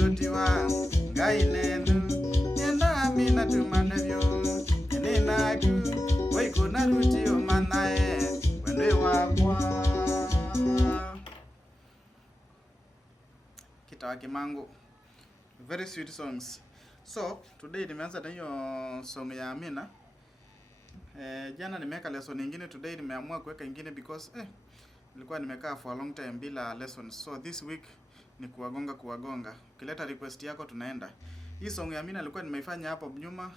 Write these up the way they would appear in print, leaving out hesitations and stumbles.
dotiwa gailenu yenda Amina tumanevyo enenaku waiko naruti omanae wende wakwa kita Kimangu. Very sweet songs. So today nimeanza na hiyo song ya Amina. Jana nimeweka lesson nyingine, today nimeamua kuweka nyingine because nilikuwa nimekaa for a long time bila lessons. So this week ni kuwagonga. Ukileta request yako tunaenda. Hii song ya Amina nilikuwa nimeifanya hapo nyuma.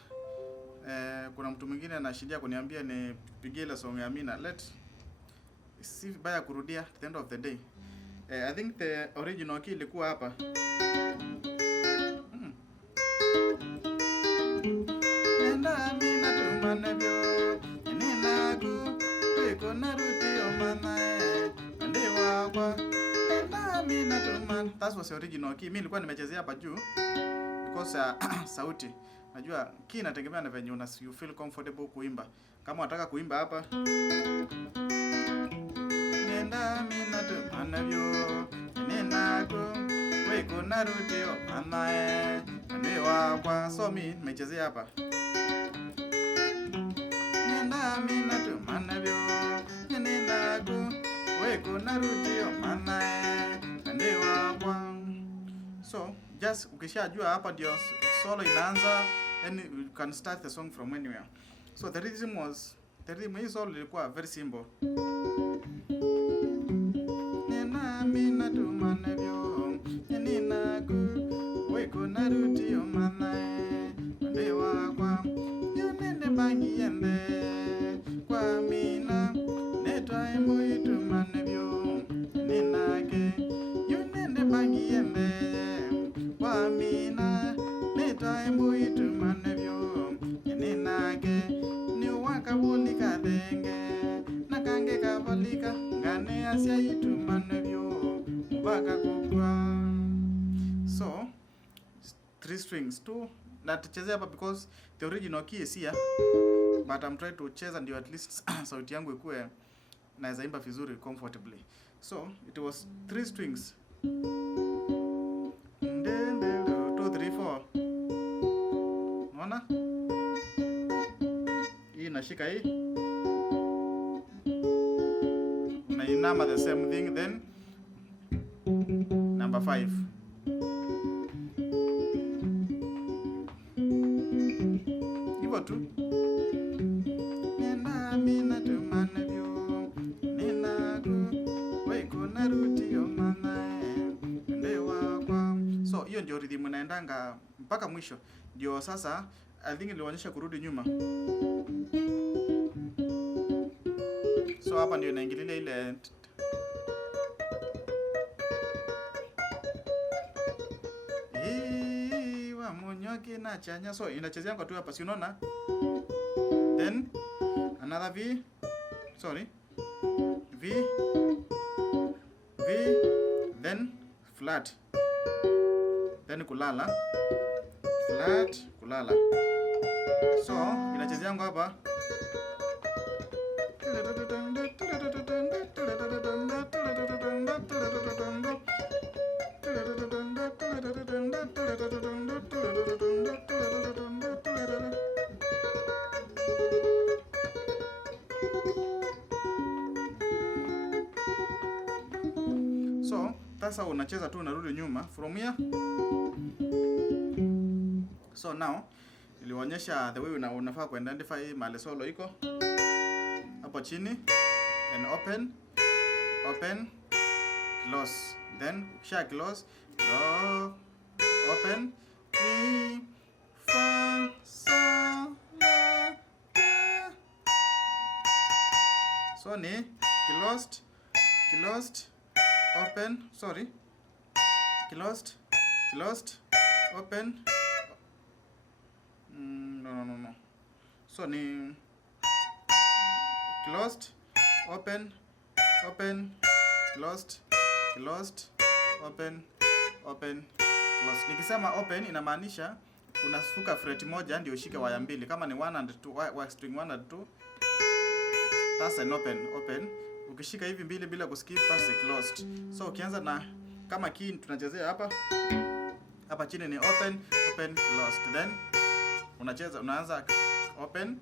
Kuna mtu mwingine anashidia kuniambia nipigie ile song ya Amina. Si vibaya kurudia at the end of the day. I think the original key ilikuwa hapa. Nenda Amina tumanevyo enenaku waiko naruti omanae wende wakwa. Nenda Amina tuman. That was the original key. Mimi nilikuwa nimechezea hapa juu because sauti. Najua key inategemea na venye you feel comfortable kuimba. Kama unataka kuimba hapa, nenda Amina tumanevyo enenaku waiko naruti omanae wende wakwa. So mimi nimechezea hapa. Nenda Amina tumanevyo enenaku waiko naruti omanae wende wakwa. So just ukishajua hapa ndio solo inaanza, and you can start the song from anywhere. So the rhythm hii solo ilikuwa very simple. Nenda Amina tumanevyo enenaku waiko naruti omanae wende wakwa. Yonende bangi yende kwa Amina netwa embui tumanevyo enenake. Yonende bangi yende kwa Amina netwa embui tumanevyo enenake. Ni wakabulika denge nakange kabalika ngane asya itumanevyo mpaka kukwa. So 3 strings tu na tuchezea hapa because the original key is here, but I'm trying to cheza ndio at least sauti yangu ikue naweza imba vizuri comfortably. So it was 3 strings. 2 3 4. Unaona? Hii nashika hii. Unainama the same thing, then number 5. Hivyo tu. Nenda Amina tumanevyo enenaku waiko naruti omanae wende wakwa. So hiyo ndio rhythm inaendanga mpaka mwisho. Ndio sasa I think nilionyesha kurudi nyuma. So hapa ndio inaingililia ile monyoki na chanya. So inachezea kwa tu hapa, si unaona? Then another V, sorry, V, then flat, then kulala, flat, kulala. So inachezea kwa hapa. So sasa unacheza tu unarudi nyuma from here. So now nilionyesha the way unafaa ku identify mahali solo iko hapo chini, and open, close, then kisha close, open, 3 4 sol la. So ni closed, open, sorry, closed, open. No. So ni closed, open, closed, open, closed. Nikisema open inamaanisha unasuka fret moja ndio ushike waya mbili. Kama ni 1 and 2, string 1 and 2, that's an open. Ukishika hivi mbili bila kuskip, that's a closed. So ukianza na kama key tunachezea hapa, Hapa chini ni open, open, closed. Then unaanza open,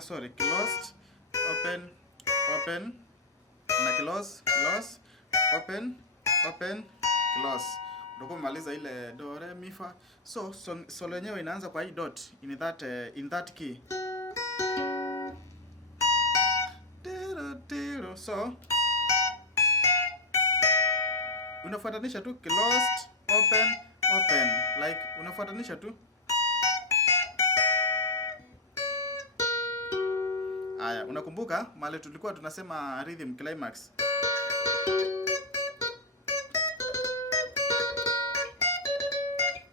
sorry, closed, open, open, na close, close, open, open, close. Ndio kumaliza ile do re mi fa. So solo yenyewe inaanza kwa hii dot in that key. So unafuatanisha tu closed, open, open, like unafuatanisha tu. Aya, unakumbuka mali tulikuwa tunasema rhythm climax.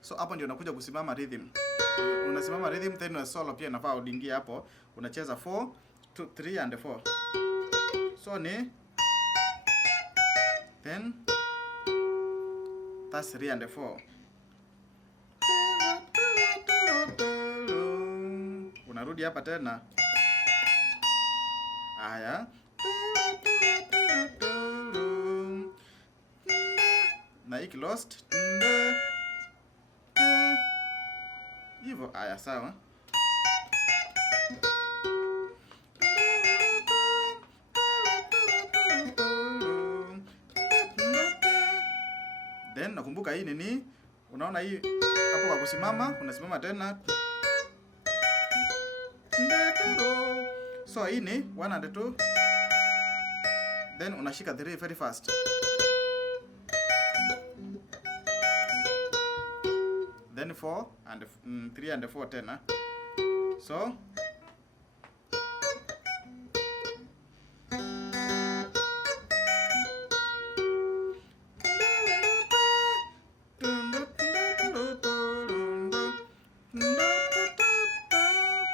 So hapo ndio unakuja kusimama rhythm. Unasimama rhythm, then una solo pia inafaa udingie hapo. Unacheza 4, 2, 3 and 4. So ni then that's 3 and 4. Unarudi hapa tena. Aya. Na hii closed. Hivyo, aya sawa. Then nakumbuka hii nini? Unaona hii hapo kwa kusimama, unasimama tena. So hii ni 1 and 2. Then unashika 3 very fast. Then 4 and 3 and 4 tena. So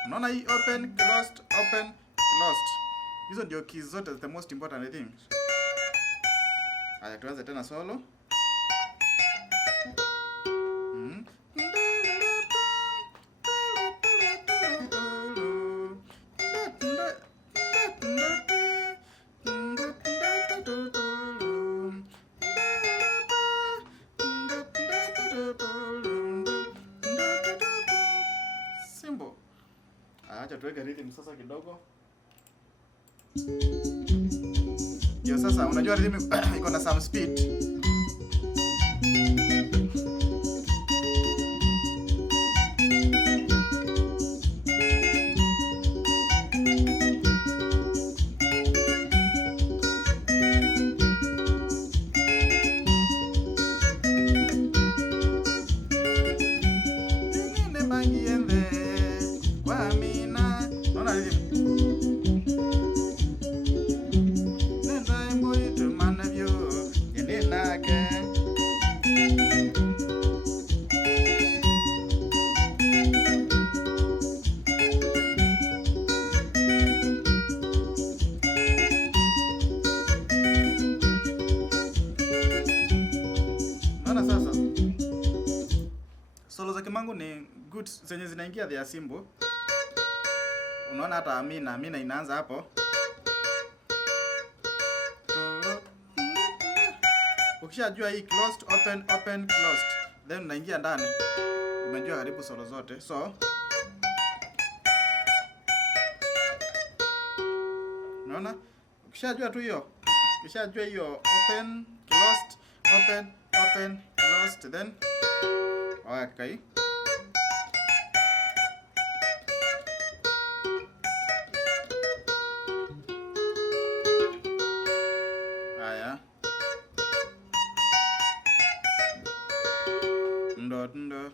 unaona hii open, closed, open, closed. Hizo ndio keys zote, the most important thing. Haya, tuanze tena solo. Simple. Acha tuweke rhythm sasa kidogo. Yo, sasa unajua rhythm iko na some speed. Solo za Kimangu ni good, zenye zinaingia the simple. Unaona hata Amina inaanza hapo. Ukishajua hii closed, open, open, closed, then unaingia ndani. Umejua karibu solo zote. So unaona? Ukishajua tu hiyo. Ukishajua hiyo open, closed, open, open, closed, then okay. Haya. Ndo.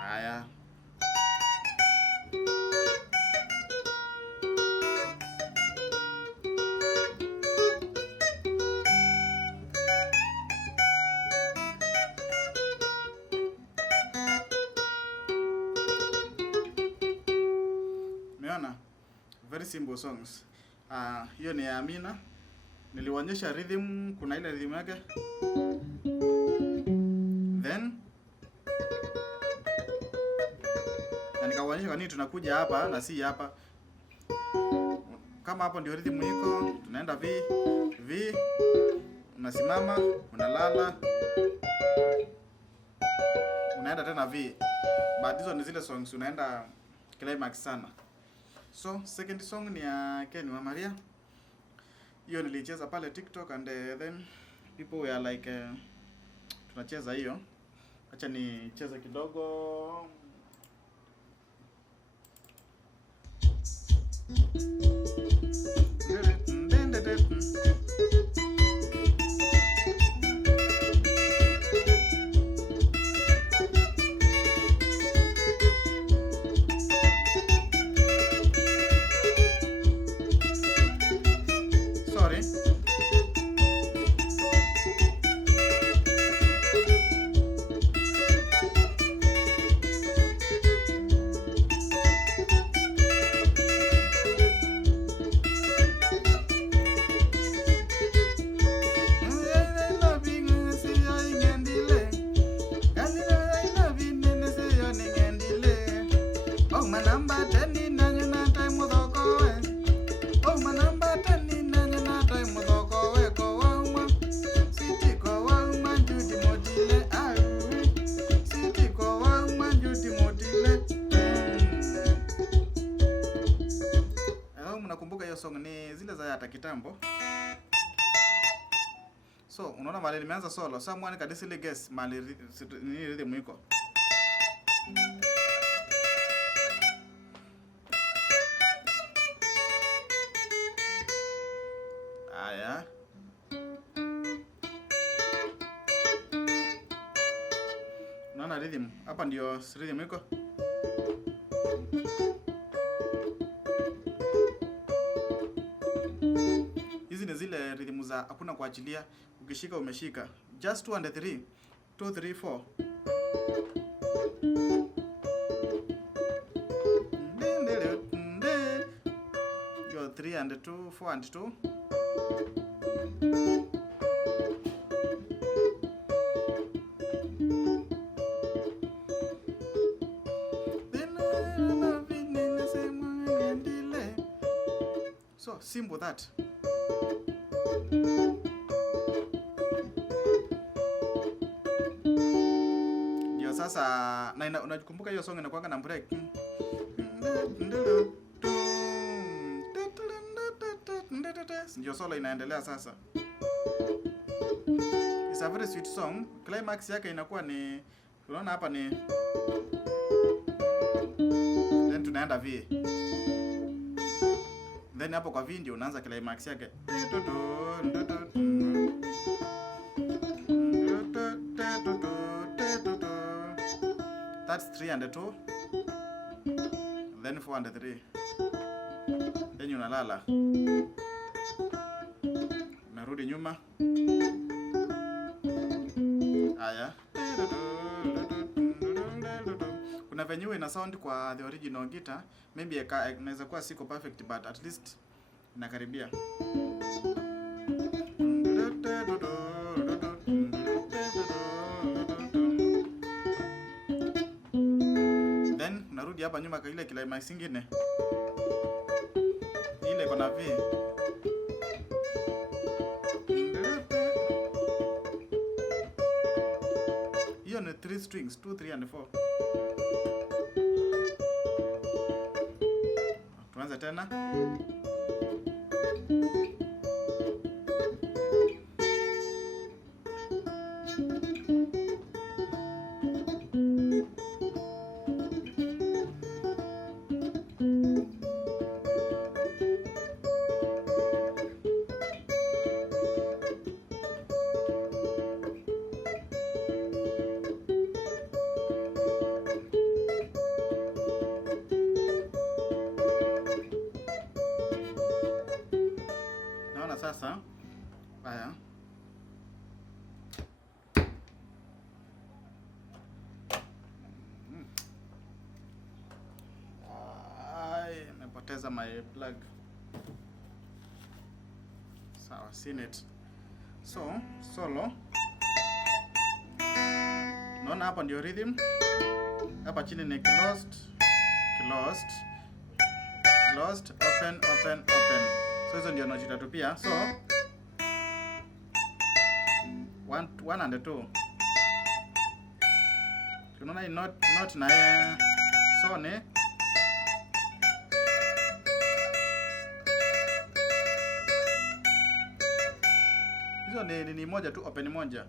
Haya. Very simple songs. Hiyo ni ya Amina. Niliwaonyesha rhythm, kuna ile rhythm yake. Then nikawaonyesha kwa nini tunakuja hapa na si hapa. Kama hapo ndio rhythm iko, tunaenda V, V, unasimama, unalala, unaenda tena V. But hizo ni zile songs unaenda climax sana. So second song ni ya Ken wa Maria. Hiyo nilicheza pale TikTok and then people were like tunacheza hiyo. Acha nicheze kidogo. Song ni zile za hata kitambo. So unaona mali nimeanza solo. Someone can easily guess mali ni rhythm iko. Haya. Unaona rhythm hapa ndio rhythm iko. Zile rhythm za hakuna kuachilia, ukishika umeshika. Just 2 and 3. 2 3 4. Yo 3 and 2, 4 and 2. So simple that. Ndio sasa na unakumbuka hiyo song inakuanga na break. Ndio solo inaendelea sasa. It's a very sweet song. Climax yake inakuwa ni unaona hapa ni then tunaenda V. Then hapo kwa V ndio unaanza climax yake. That's 3 and 2. Then 4 and 3. Then unalala. Narudi nyuma. Haya. Kuna venye ina sound kwa the original guitar, maybe inaweza kuwa siko perfect but at least inakaribia. Then narudi hapa nyuma kwa ile climax nyingine. Ile kuna V. Hiyo ni 3 strings, 2 3 and 4. Tuanze tena. Sasa haya nimepoteza my plug. Sawa, seen it. So solo, naona hapa ndio rhythm, hapa chini ni closed closed, closed, open, open, open. So hizo ndio note tatu pia. So 1 and 2. Unaona hii note na so ni hizo ni moja tu, open moja.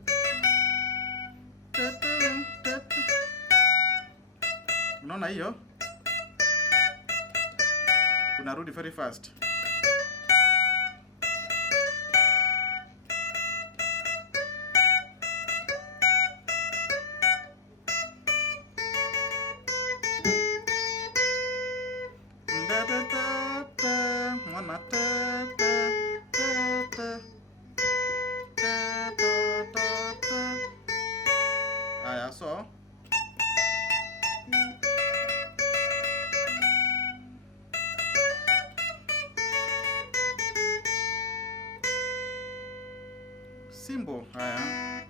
Unaona hiyo? Unarudi very fast. Haya, so simple. Haya,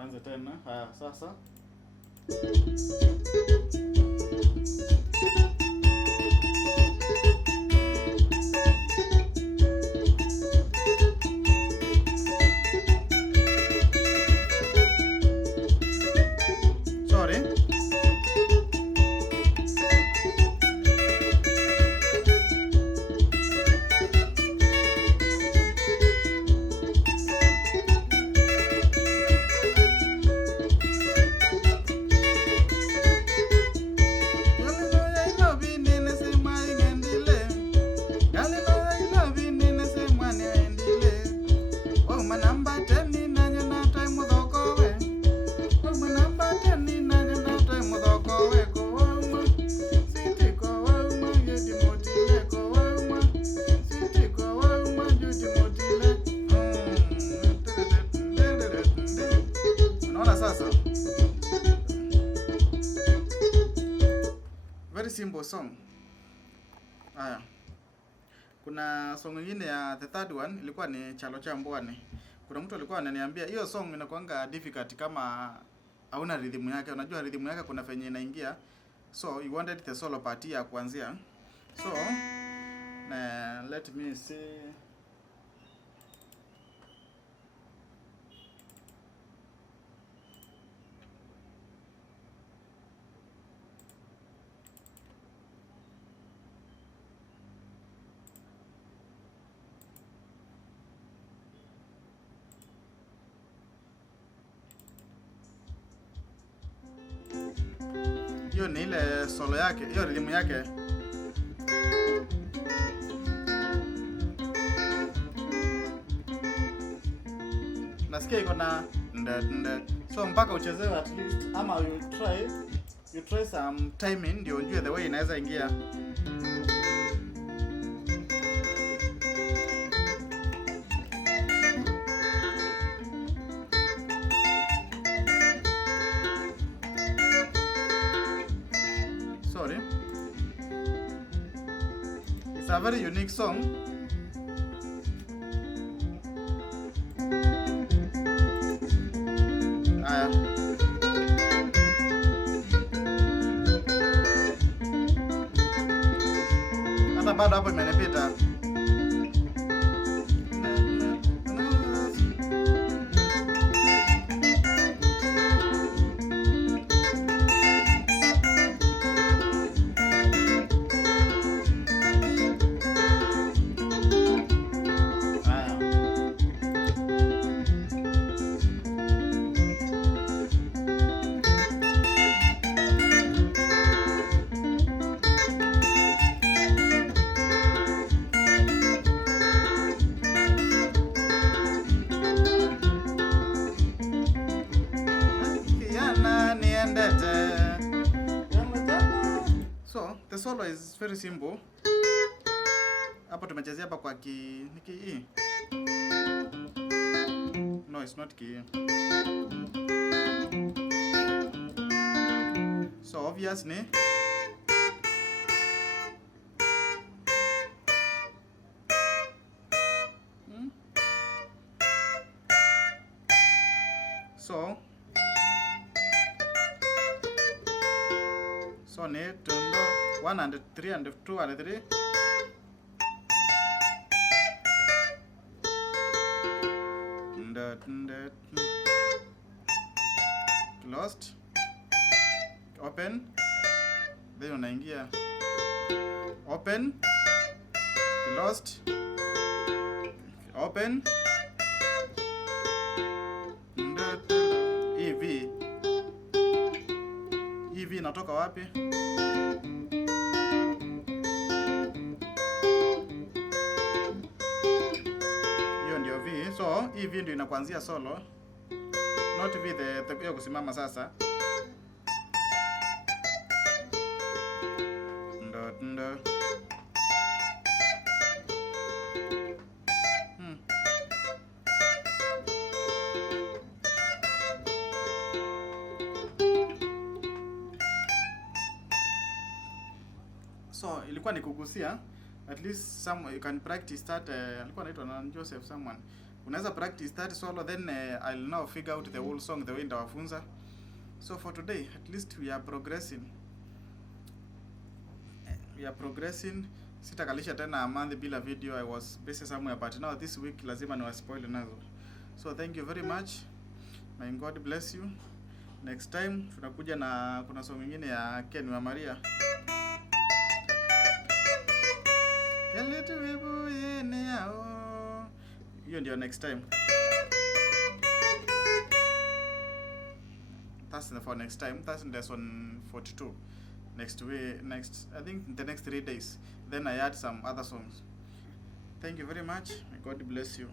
anza tena. Haya, sasa sorry. Very simple song. Haya, kuna song nyingine ya the third one ilikuwa ni Chalo cha Mbuani. Kuna mtu alikuwa ananiambia hiyo song inakuanga difficult kama hauna rhythm yake. Unajua rhythm yake kuna fenye inaingia. So you wanted the solo part ya kuanzia. So let me see. Hiyo ni ile solo yake, hiyo rhythm yake. Nasikia iko na nda. So mpaka uchezewe at least, ama you try some timing ndio unjue the way inaweza ingia. It's a very unique song. Haya, hata bado hapo imenipita. So the solo is very simple. Hapo tumechezea hapa kwa niki hii. No, it's not key. So obviously, so ne tundo 1 and 3 and 2 and 3. Closed, open, then unaingia open, closed, open, EV. EV inatoka wapi? Hiyo ndio V. So EV ndio inakuanzia solo, not V the hiyo kusimama sasa. Ndo so ilikuwa ni kugusia, at least some you can practice that. Alikuwa anaitwa na Joseph someone, unaweza practice that solo, then I'll now figure out the whole song the way ndawafunza. So for today at least we are progressing. Sitakalisha tena a month bila video. I was busy somewhere, but now this week lazima ni waspoil nazo. So thank you very much, may God bless you. Next time tunakuja na kuna song nyingine ya Ken wa Maria. Hiyo ndio next time. That's for next time. That's lesson 42. Next, I think the next 3 days. Then I add some other songs. Thank you very much. May God bless you.